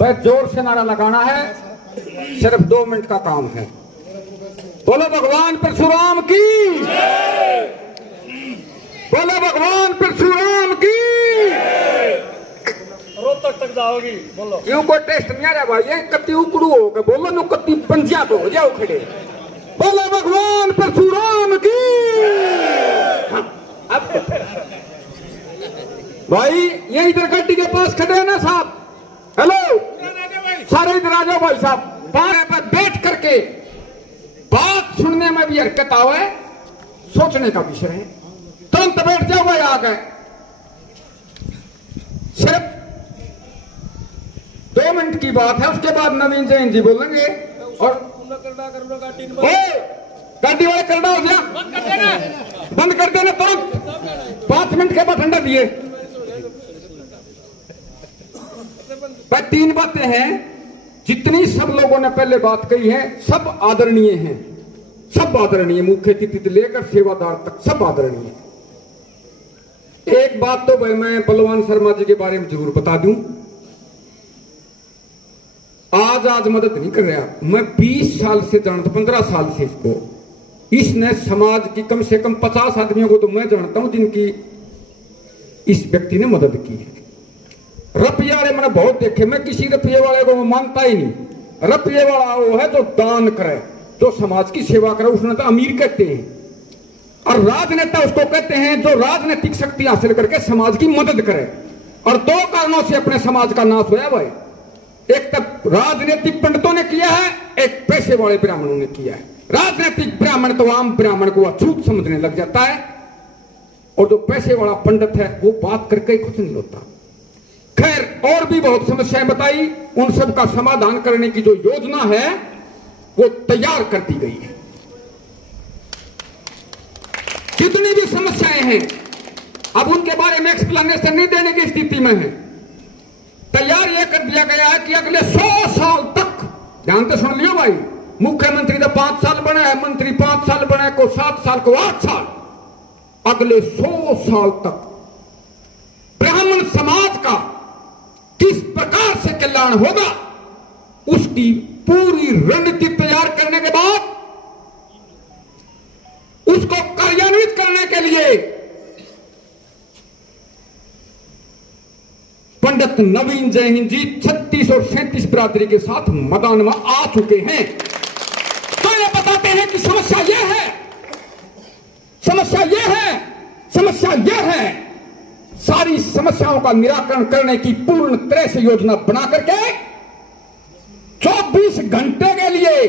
बस जोर से नारा लगाना है, सिर्फ 2 मिनट का काम है। बोलो भगवान परशुराम की, बोलो भगवान परशुराम की। रोहतक तक जाओगी बोलो। क्यों कोई टेस्ट नहीं आ रहा भाई, ये कत्ती उकड़ू हो गए, बोलो नो कत्ती पंजिया तो हो जाओ खड़े। बोलो भगवान परशुराम की। हाँ, अब भाई ये इधर गड्डी के पास खड़े हैं ना साहब, हेलो सारे इधर आ जाओ भाई साहब। बाहर पर बैठ करके बात सुनने में भी हरकत आवे, सोचने का विषय है। तुरंत बैठ जाओ भाई, आ गए। सिर्फ 2 मिनट की बात है, उसके बाद नवीन जैन जी बोलेंगे। और गाड़ी वाले करना हो गया, बंद कर देना तुरंत, 5 मिनट के बाद ठंडा दिए। पर 3 बातें हैं, जितनी सब लोगों ने पहले बात कही है सब आदरणीय हैं, सब आदरणीय, मुख्य अतिथि से लेकर सेवादार तक सब आदरणीय। एक बात तो भाई मैं बलवान शर्मा जी के बारे में जरूर बता दूं। आज मदद नहीं कर रहा, मैं 20 साल से जानता, 15 साल से इसको। इसने समाज की कम से कम 50 आदमियों को तो मैं जानता हूं जिनकी इस व्यक्ति ने मदद की है। रुपये वाले मैंने बहुत देखे, मैं किसी रुपये वाले को मानता ही नहीं। रुपये वाला वो है जो दान करे, जो समाज की सेवा करे, उसने तो अमीर कहते हैं। और राजनेता उसको कहते हैं जो राजनीतिक शक्ति हासिल करके समाज की मदद करे। और 2 कारणों से अपने समाज का नाश हुआ भाई, एक तो राजनीतिक पंडितों ने किया है, एक पैसे वाले ब्राह्मणों ने किया है। राजनीतिक ब्राह्मण तो आम ब्राह्मण को अछूत समझने लग जाता है, और जो पैसे वाला पंडित है वो बात करके ही खुश नहीं होता। खैर, और भी बहुत समस्याएं बताई, उन सब का समाधान करने की जो योजना है वो तैयार कर दी गई है। जितनी भी समस्याएं हैं अब उनके बारे में एक्सप्लेनेशन नहीं देने की स्थिति में है। तैयार यह कर दिया गया है कि अगले 100 साल तक, ध्यान से सुन लियो भाई, मुख्यमंत्री तो 5 साल बने हैं, मंत्री 5 साल बने, को 7 साल, को 8 साल, अगले 100 साल तक ब्राह्मण समाज का किस प्रकार से कल्याण होगा उसकी पूरी रणनीति तैयार करने के बाद उसको कार्यान्वित करने के लिए पंडित नवीन जैन जी 36 और 37 बिरादरी के साथ मैदान में आ चुके हैं। तो ये बताते हैं कि समस्या यह है, समस्या यह है, समस्या यह है। सारी समस्याओं का निराकरण करने की पूर्ण तरह से योजना बना करके 24 घंटे के लिए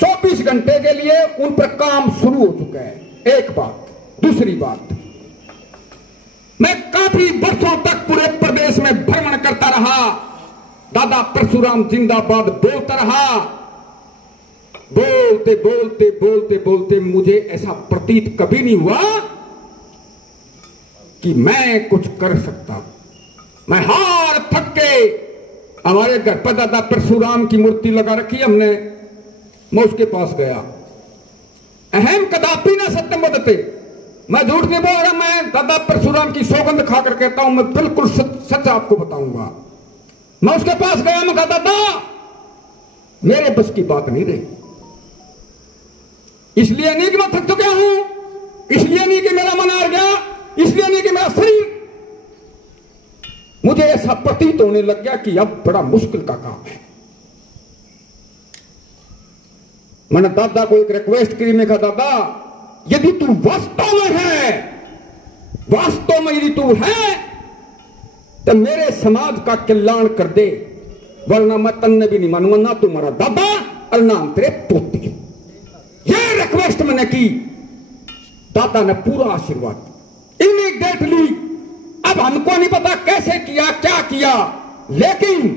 24 घंटे के लिए उन पर काम शुरू हो चुका है। एक बात। दूसरी बात, मैं काफी वर्षों तक पूरे प्रदेश में भ्रमण करता रहा, दादा परशुराम जिंदाबाद बोलता रहा। बोलते बोलते बोलते बोलते मुझे ऐसा प्रतीत कभी नहीं हुआ कि मैं कुछ कर सकता। मैं हार थक के, हमारे घर पर दादा परशुराम की मूर्ति लगा रखी हमने, मैं उसके पास गया। अहम कदापि न सत्यम वदते, मैं झूठ नहीं बोल रहा, मैं दादा परशुराम की सौगंध खाकर कहता हूं, मैं बिल्कुल सच आपको बताऊंगा। मैं उसके पास गया, मैं कहा दादा मेरे बस की बात नहीं रही। इसलिए नहीं कि मैं थक चुका हूं, इसलिए नहीं कि मेरा मन हार गया, इसलिए नहीं कि मेरा शरीर, मुझे ऐसा प्रतीत होने लग गया कि अब बड़ा मुश्किल का काम है। मैंने दादा को एक रिक्वेस्ट करी, मैं कहा दादा यदि तू वास्तव में है, वास्तव में यदि तू है तो मेरे समाज का कल्याण कर दे, वरना मैं तन्ने भी नहीं मानूंगा, ना तुम्हारा दादा और ना तेरे पोती। ये रिक्वेस्ट मैंने की, दादा ने पूरा आशीर्वाद इमीडिएटली। अब हमको नहीं पता कैसे किया, क्या किया, लेकिन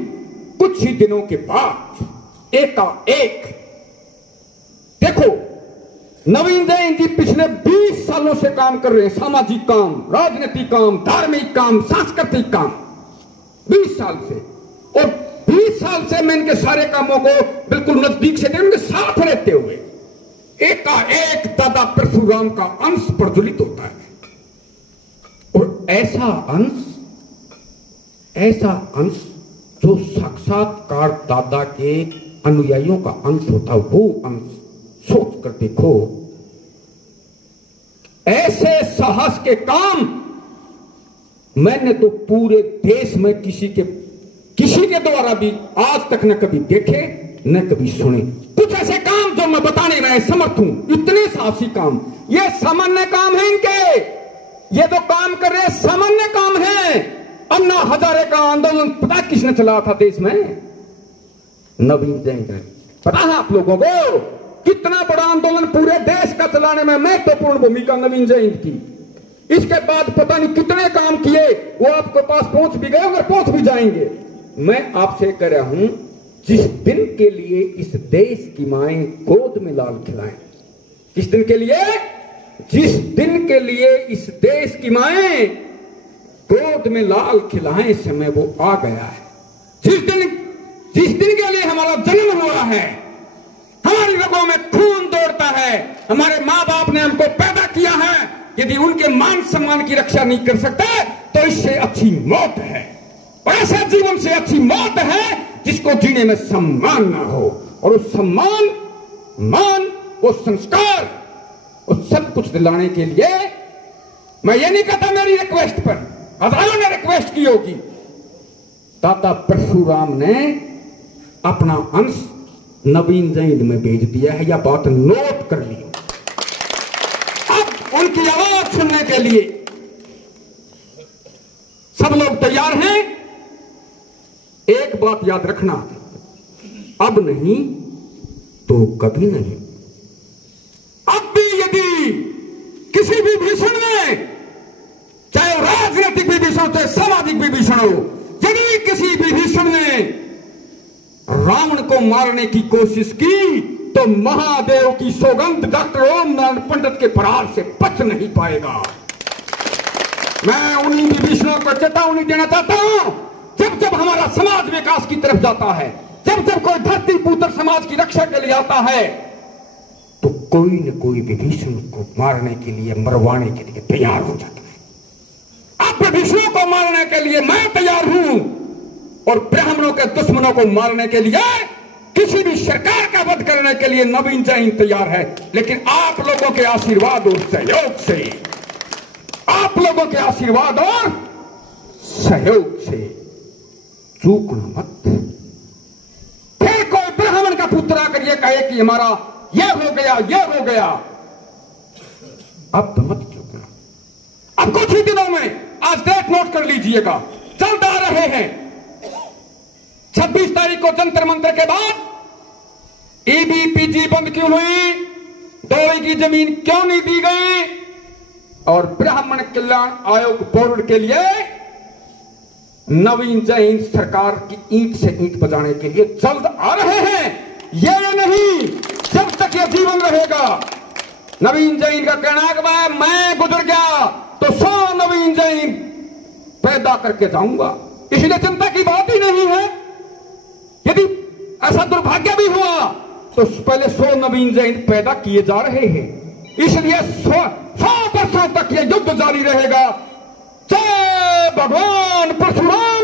कुछ ही दिनों के बाद एकाएक देखो, नवीन जैन जी पिछले 20 सालों से काम कर रहे हैं, सामाजिक काम, राजनीतिक काम, धार्मिक काम, सांस्कृतिक काम, 20 साल से। और 20 साल से मैं इनके सारे कामों को बिल्कुल नजदीक से उनके साथ रहते हुए एकाएक दादा परशुराम का अंश प्रज्वलित होता है। और ऐसा अंश जो साक्षात्कार दादा के अनुयायियों का अंश होता, वो अंश सोच कर देखो। ऐसे साहस के काम मैंने तो पूरे देश में किसी के द्वारा भी आज तक न कभी देखे न कभी सुने। कुछ ऐसे काम जो मैं बताने में समर्थ हूं, इतने साहसी काम। ये सामान्य काम है इनके, ये जो काम कर रहे हैं सामान्य काम है। अन्ना हजारे का आंदोलन पता किसने चलाया था देश में? नवीन जयंत। पता है आप लोगों को कितना बड़ा आंदोलन पूरे देश का चलाने में महत्वपूर्ण भूमिका नवीन जयंत की। इसके बाद पता नहीं कितने काम किए, वो आपके पास पहुंच भी गए अगर पहुंच भी जाएंगे। मैं आपसे कह रहा हूं, जिस दिन के लिए इस देश की माएं गोद में लाल खिलाएं, किस दिन के लिए? जिस दिन के लिए इस देश की माएं गोद में लाल खिलाएं, समय वो आ गया है। जिस दिन के लिए हमारा जन्म हुआ है, हमारी रगों में खून दौड़ता है, हमारे माँ बाप ने हमको पैदा किया है, यदि उनके मान सम्मान की रक्षा नहीं कर सकता तो इससे अच्छी मौत है। और ऐसे जीवन से अच्छी मौत है जिसको जीने में सम्मान ना हो। और उस सम्मान, मान, वो संस्कार, वो सब कुछ दिलाने के लिए मैं ये नहीं कहता मेरी रिक्वेस्ट पर, हजारों ने रिक्वेस्ट की होगी। दादा परशुराम ने अपना अंश नवीन जयंत में भेज दिया है, यह बात नोट कर ली। अब उनकी आवाज सुनने के लिए सब लोग तैयार हैं। एक बात याद रखना, अब नहीं तो कभी नहीं। अब भी यदि किसी भी भीषण में, चाहे राजनीतिक विभीषण हो चाहे सामाजिक विभीषण हो, यदि किसी विभीषण ने रावण को मारने की कोशिश की तो महादेव की सौगंध डॉक्टर ओम नारायण पंडित के प्रहार से बच नहीं पाएगा। मैं उन्हीं विभीषणों को चेतावनी देना चाहता हूं, जब जब हमारा समाज विकास की तरफ जाता है, जब जब कोई धरती पुत्र समाज की रक्षा के लिए आता है, तो कोई न कोई विभीषण को मारने के लिए, मरवाने के लिए तैयार हो जाता है। अब विभीषणों को मारने के लिए मैं तैयार हूं और ब्राह्मणों के दुश्मनों को मारने के लिए, किसी भी सरकार का वध करने के लिए नवीन जयंत तैयार है। लेकिन आप लोगों के आशीर्वाद और सहयोग से, आप लोगों के आशीर्वाद और सहयोग से चूकना मत। फिर कोई ब्राह्मण का पुत्र आकर ये कहे कि हमारा ये हो गया, ये हो गया, अब तो मत चूकना। अब कुछ ही दिनों में, आज डेट नोट कर लीजिएगा, जल्द आ रहे हैं 26 तारीख को जंतर मंतर के बाद ईबीपीजी बंद क्यों हुई, डोई की जमीन क्यों नहीं दी गई, और ब्राह्मण कल्याण आयोग बोर्ड के लिए नवीन जयंत सरकार की ईंट से ईंट बजाने के लिए जल्द आ रहे हैं। ये नहीं, जब तक ये जीवन रहेगा। नवीन जयंत का कहना है कि मैं गुजर गया तो 100 नवीन जयंत पैदा करके जाऊंगा, इसलिए चिंता की बात ही नहीं है। यदि ऐसा दुर्भाग्य भी हुआ तो पहले 100 नवीन जयंत पैदा किए जा रहे हैं, इसलिए 100 वर्षों तक यह युद्ध जारी रहेगा। जय भगवान परशुराम।